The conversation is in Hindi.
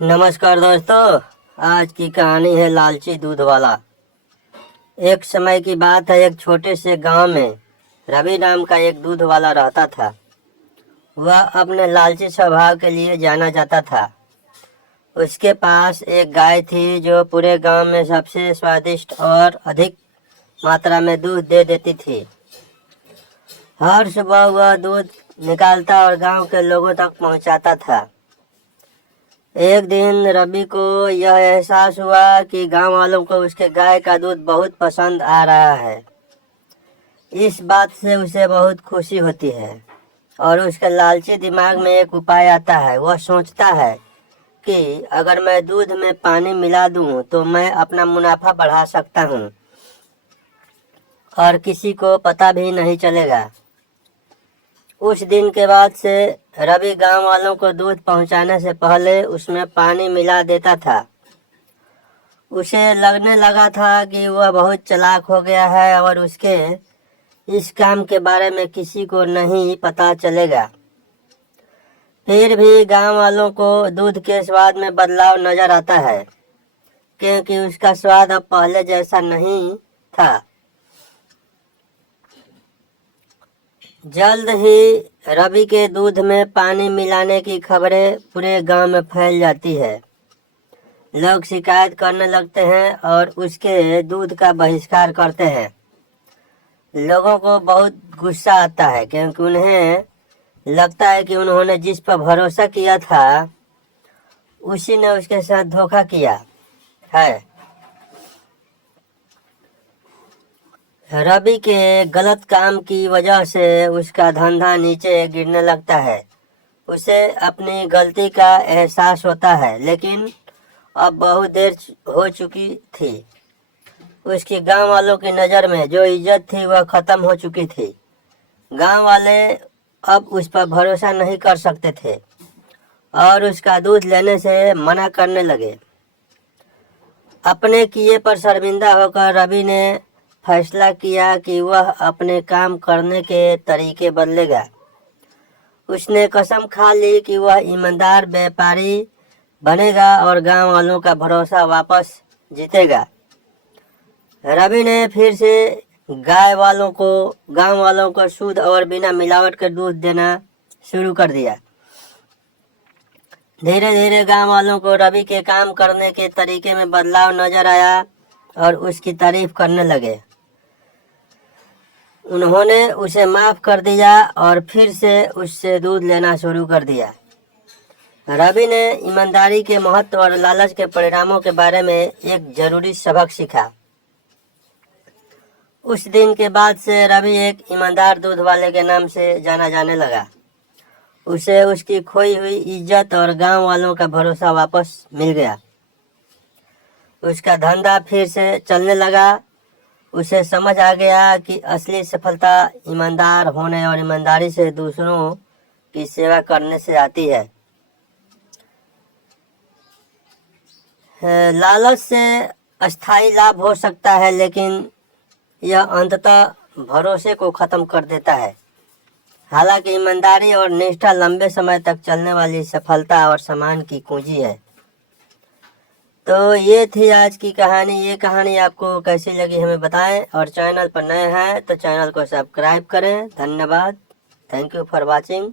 नमस्कार दोस्तों। आज की कहानी है लालची दूध वाला। एक समय की बात है, एक छोटे से गांव में रवि नाम का एक दूध वाला रहता था। वह अपने लालची स्वभाव के लिए जाना जाता था। उसके पास एक गाय थी जो पूरे गांव में सबसे स्वादिष्ट और अधिक मात्रा में दूध दे देती थी। हर सुबह वह दूध निकालता और गांव के लोगों तक पहुंचाता था। एक दिन रवि को यह एहसास हुआ कि गांव वालों को उसके गाय का दूध बहुत पसंद आ रहा है। इस बात से उसे बहुत खुशी होती है और उसके लालची दिमाग में एक उपाय आता है। वह सोचता है कि अगर मैं दूध में पानी मिला दूं तो मैं अपना मुनाफा बढ़ा सकता हूं और किसी को पता भी नहीं चलेगा। उस दिन के बाद से रवि गांव वालों को दूध पहुंचाने से पहले उसमें पानी मिला देता था। उसे लगने लगा था कि वह बहुत चालाक हो गया है और उसके इस काम के बारे में किसी को नहीं पता चलेगा। फिर भी गांव वालों को दूध के स्वाद में बदलाव नजर आता है, क्योंकि उसका स्वाद अब पहले जैसा नहीं था। जल्द ही रवि के दूध में पानी मिलाने की खबरें पूरे गांव में फैल जाती है। लोग शिकायत करने लगते हैं और उसके दूध का बहिष्कार करते हैं। लोगों को बहुत गुस्सा आता है, क्योंकि उन्हें लगता है कि उन्होंने जिस पर भरोसा किया था उसी ने उसके साथ धोखा किया है। रवि के गलत काम की वजह से उसका धंधा नीचे गिरने लगता है। उसे अपनी गलती का एहसास होता है, लेकिन अब बहुत देर हो चुकी थी। उसकी गांव वालों की नज़र में जो इज्जत थी वह खत्म हो चुकी थी। गांव वाले अब उस पर भरोसा नहीं कर सकते थे और उसका दूध लेने से मना करने लगे। अपने किए पर शर्मिंदा होकर रवि ने फैसला किया कि वह अपने काम करने के तरीके बदलेगा। उसने कसम खा ली कि वह ईमानदार व्यापारी बनेगा और गांव वालों का भरोसा वापस जीतेगा। रवि ने फिर से गांव वालों को शुद्ध और बिना मिलावट के दूध देना शुरू कर दिया। धीरे धीरे गांव वालों को रवि के काम करने के तरीके में बदलाव नजर आया और उसकी तारीफ करने लगे। उन्होंने उसे माफ कर दिया और फिर से उससे दूध लेना शुरू कर दिया। रवि ने ईमानदारी के महत्व और लालच के परिणामों के बारे में एक जरूरी सबक सीखा। उस दिन के बाद से रवि एक ईमानदार दूध वाले के नाम से जाना जाने लगा। उसे उसकी खोई हुई इज्जत और गांव वालों का भरोसा वापस मिल गया। उसका धंधा फिर से चलने लगा। उसे समझ आ गया कि असली सफलता ईमानदार होने और ईमानदारी से दूसरों की सेवा करने से आती है। लालच से अस्थायी लाभ हो सकता है, लेकिन यह अंततः भरोसे को खत्म कर देता है। हालांकि ईमानदारी और निष्ठा लंबे समय तक चलने वाली सफलता और सम्मान की कुंजी है। तो ये थी आज की कहानी। ये कहानी आपको कैसी लगी हमें बताएं और चैनल पर नए हैं तो चैनल को सब्सक्राइब करें। धन्यवाद। Thank you for watching.